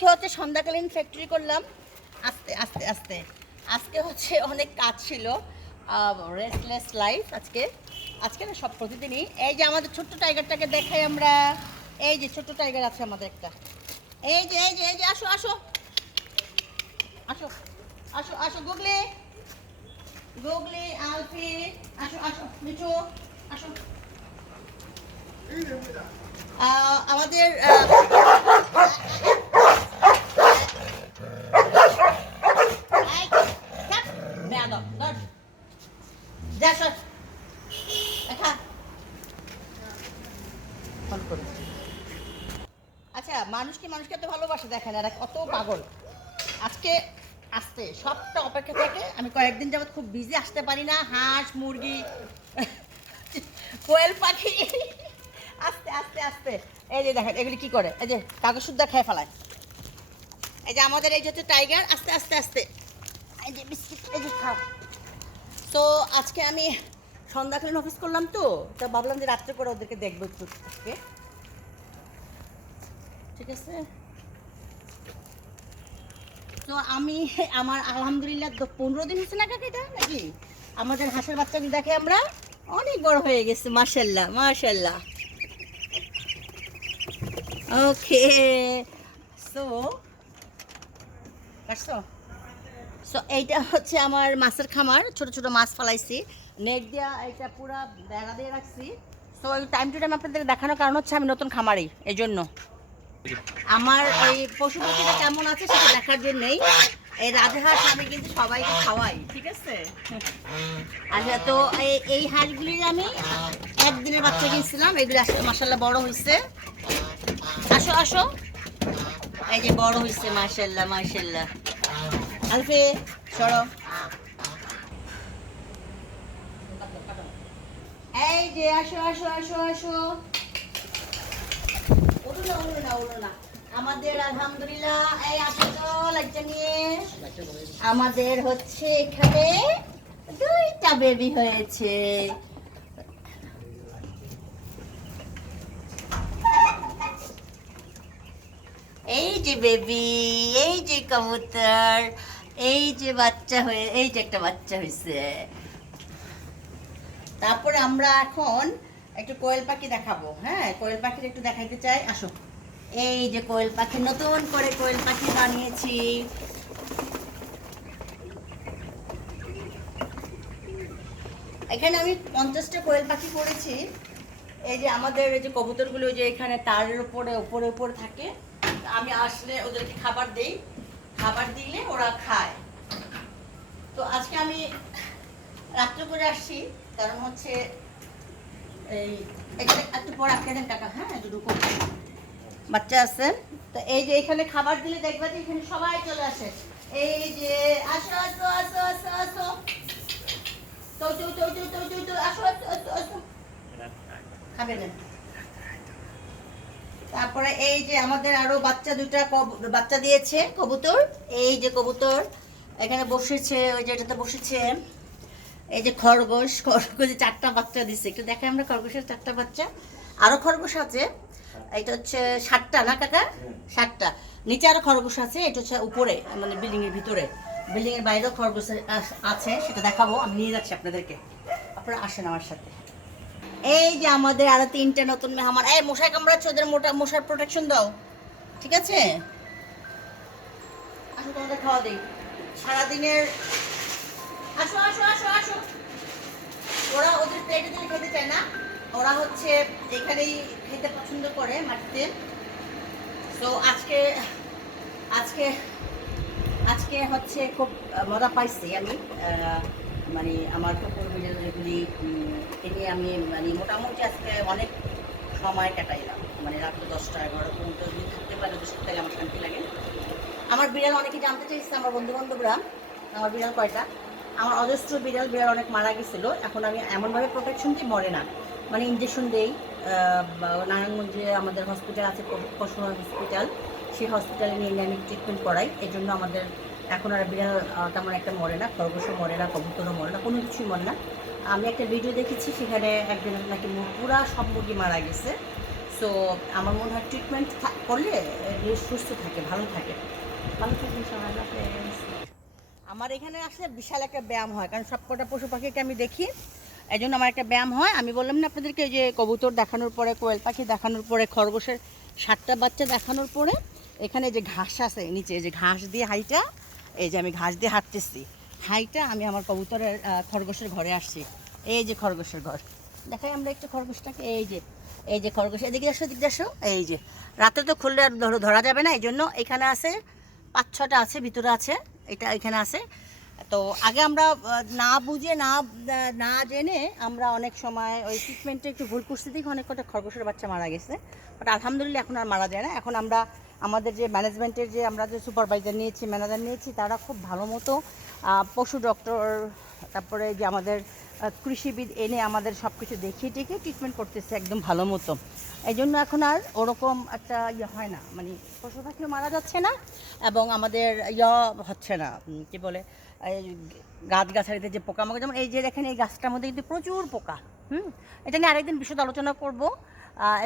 আজকে হচ্ছে সন্ধ্যাকালীন ফ্যাক্টরি করলাম, আস্তে আস্তে আস্তে। আজকে হচ্ছে অনেক কাজ ছিল, রেস্টলেস লাইফ আজকে। আজকে না সব প্রতিদিনই। এই যে আমাদের ছোট্ট টাইগারটাকে দেখাই আমরা। এই যে ছোট্ট টাইগার আছে আমাদের একটা। এই যে আসো আসো আসো আসো আসো গুগলি গুগলি আলফি, আসো আসো মিঠু, আসো। আমাদের আচ্ছা, মানুষকে মানুষকে এত ভালোবাসে দেখেন, এরা কত পাগল। আজকে আসতে সবটা অপেক্ষা থাকে। আমি কয়েকদিন যাবত খুব বিজি, আসতে পারি না। হাঁস মুরগি কোয়েল পাখি আস্তে আস্তে আস্তে। এই যে দেখেন এগুলি কি করে, এই যে কাগজ সুদ্ধা খেয়ে ফেলায়। এই যে আমাদের এই যে হচ্ছে টাইগার, আস্তে আস্তে আস্তে। এই যে বিস্কিট, এই যে খাও। তো আজকে আমি সন্ধ্যাকালীন অফিস করলাম, তো ভাবলাম যে রাত্রে করে ওদেরকে দেখবো একটু আজকে। ঠিক আছে, তো আমি আমার আলহামদুলিল্লাহ 15 দিন হচ্ছে না কাকে এটা নাকি আমাদের হাঁসের বাচ্চাকে দেখে আমরা অনেক বড় হয়ে গেছে, মাশাআল্লাহ মাশাআল্লাহ। ওকে, সো কাটছো। সো এইটা হচ্ছে আমার মাছের খামার, ছোট ছোট মাছ ফালাইছি নেট দিয়া, এটা পুরা বেড়া দিয়ে রাখছি। সো এই টাইম টু টাইম আপনাদের দেখানোর কারণ হচ্ছে আমি নতুন খামারি, এই জন্য আমার এই পশু পাখিটা কেমন আছে সেটা দেখার জন্যই। এই রাজহাঁস আমি কিন্তু সবাইকে খাওয়াই, ঠিক আছে। আচ্ছা, তো এই হাঁসগুলির আমি একদিনের বাচ্চা কিনছিলাম, এগুলি আসলে মাশাআল্লাহ বড় হয়েছে। আসো আসো, এই যে বড় হয়েছে মাশাআল্লাহ মাশাআল্লাহ। আলফে সরো, এই যে আসো আসো আসো আসো। ওঠো না ওঠো না ওঠো না। আমাদের আলহামদুলিল্লাহ এই আসো তো লাইটটা নিয়ে। আমাদের হচ্ছে এখানে 2টা বেবি হয়েছে। এই যে বেবি, এই যে কবুতর, এই যে বাচ্চা হয়ে, এই যে একটা বাচ্চা হয়েছে। তারপরে আমরা এখন একটু কোয়েল পাখি দেখাবো। হ্যাঁ, কোয়েল পাখির একটু দেখাইতে চাই, আসো। এই যে কোয়েল পাখি, নতুন করে কোয়েল পাখি বানিয়েছি। এখানে আমি 50টা কোয়েল পাখি করেছি। এই যে আমাদের এই যে কবুতরগুলো যে এখানে তারের উপরে উপরে উপরে থাকে, আমি আসলে ওদেরকে খাবার দেই, খাবার দিলে ওরা খায়। তো আজকে আমি রাত্রে করে আসছি, কারণ হচ্ছে এই একটু পর আটকে দেন টাকা। হ্যাঁ, একটু ঢুকো, বাচ্চা আছে। তো এই যে এখানে খাবার দিলে দেখবা যে এখানে সবাই চলে আসে। এই যে আসো আসো আসো আসো আসো, তো তো তো তো তো তো তো আসো আসো আসো আসো, খাবে না। তারপরে এই যে আমাদের আরো বাচ্চা দুটা বাচ্চা দিয়েছে কবুতর। এই যে কবুতর এখানে বসেছে, ওই যে এটাতে বসেছে। এই যে খরগোশ, খরগোশে 4টা বাচ্চা দিচ্ছে, একটু দেখে আমরা খরগোশের 4টা বাচ্চা। আরো খরগোশ আছে, এটা হচ্ছে 7টা না কাকা, 7টা। নিচে আরো খরগোশ আছে, এটা হচ্ছে উপরে মানে বিল্ডিং এর ভিতরে। বিল্ডিং এর বাইরেও খরগোশ আছে, সেটা দেখাবো, আমি নিয়ে যাচ্ছি আপনাদেরকে, আপনারা আসেন আমার সাথে। এই যে আমাদের আরো 3টে নতুন মেহমান। এই মশাই কামড়াচ্ছে, ওদের মশার প্রোটেকশন দাও, ঠিক আছে। আসো তোমাদের খাওয়া দিই সারাদিনের। আসো আসো আসো আসো। ওরা ওদের প্লেটে দিলে খেতে চায় না, ওরা হচ্ছে এখানেই খেতে পছন্দ করে, মাটিতে। তো আজকে আজকে আজকে হচ্ছে খুব মজা পাইছি আমি। মানে আমার কুকুর বিড়াল যেগুলি এনে আমি মানে মোটামুটি আজকে অনেক সময় কাটাইলাম, মানে রাত্রে 10টা-11টা পর্যন্ত যদি থাকতে পারে ওদের সাথে আমার শান্তি লাগে। আমার বিড়াল অনেকে জানতে চাইছে, আমার বন্ধু বান্ধবরা, আমার বিড়াল কয়টা। আমার অজস্র বিড়াল অনেক মারা গেছিলো, এখন আমি এমনভাবে প্রোটেকশন দিই মরে না, মানে ইঞ্জেকশন দেই। নারায়ণগঞ্জে আমাদের হসপিটাল আছে, পশু হসপিটাল, সেই হসপিটালে নিয়ে আমি ট্রিটমেন্ট করাই। এই জন্য আমাদের এখন আর বিড়াল তেমন একটা মরে না, খরগোশও মরে না, কবুতরও মরে না, কোনো কিছুই মরে না। আমি একটা ভিডিও দেখেছি, সেখানে একদিন নাকি পুরা সব মুরগি মারা গেছে। সো আমার মনে হয় ট্রিটমেন্ট করলে এগুলো সুস্থ থাকে, ভালো থাকে। ভালো থাকবেন সবাই, আল্লাহ হাফেজ। আমার এখানে আসলে বিশাল একটা ব্যায়াম হয়, কারণ সবকটা পশু পাখিকে আমি দেখি, এই জন্য আমার একটা ব্যায়াম হয়। আমি বললাম না আপনাদেরকে, যে কবুতর দেখানোর পরে, কোয়েল পাখি দেখানোর পরে, খরগোশের 7টা বাচ্চা দেখানোর পরে এখানে যে ঘাস আছে নিচে, যে ঘাস দিয়ে হাইটা, এই যে আমি ঘাস দিয়ে হাঁটতেছি, হাইটা আমি আমার কবুতরের খরগোশের ঘরে আসছি। এই যে খরগোশের ঘর দেখাই আমরা একটু খরগোশটাকে, এই যে খরগোশ, এদিকে আসো, এদিকে আসো। এই যে রাতে তো খুললে আর ধরা যাবে না, এই জন্য এখানে আছে 5-6টা আছে, ভিতরে আছে, এটা এখানে আছে। তো আগে আমরা না বুঝে না জেনে আমরা অনেক সময় ওই ট্রিটমেন্টে একটু ভুল করছি, দেখি অনেক কটা খরগোশের বাচ্চা মারা গেছে। বাট আলহামদুলিল্লাহ এখন আর মারা যায় না। এখন আমরা আমাদের যে ম্যানেজমেন্টের যে আমরা যে সুপারভাইজার নিয়েছি, ম্যানেজার নিয়েছি, তারা খুব ভালো মতো পশু ডক্টর, তারপরে যে আমাদের কৃষিবিদ এনে আমাদের সব কিছু দেখিয়ে টেকে ট্রিটমেন্ট করতেছে একদম ভালো মতো। এই জন্য এখন আর ওরকম একটা হয় না, মানে পশু পাখিও মারা যাচ্ছে না, এবং আমাদের হচ্ছে না, কি বলে, এই গাছগাছালিতে যে পোকামাকড়, যেমন এই যে দেখেন এই গাছটার মধ্যে কিন্তু প্রচুর পোকা। এটা নিয়ে আরেকদিন বিশদ আলোচনা করব।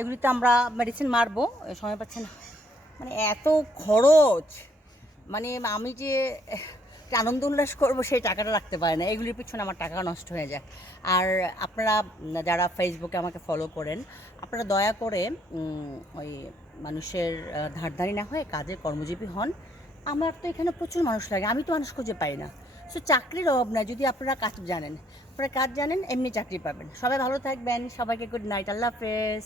এগুলিতে আমরা মেডিসিন মারবো, সময় পাচ্ছে না, মানে এত খরচ, মানে আমি যে আনন্দ উল্লাস করবো সেই টাকাটা রাখতে পারে না, এগুলির পিছনে আমার টাকা নষ্ট হয়ে যায়। আর আপনারা যারা ফেসবুকে আমাকে ফলো করেন, আপনারা দয়া করে ওই মানুষের ধারধারি না হয়ে কাজে কর্মজীবী হন। আমার তো এখানে প্রচুর মানুষ লাগে, আমি তো মানুষ খুঁজে পাই না। সো চাকরির অভাব না, যদি আপনারা কাজ জানেন, আপনারা কাজ জানেন, এমনি চাকরি পাবেন। সবাই ভালো থাকবেন, সবাইকে গুড নাইট, আল্লাহ হাফেজ।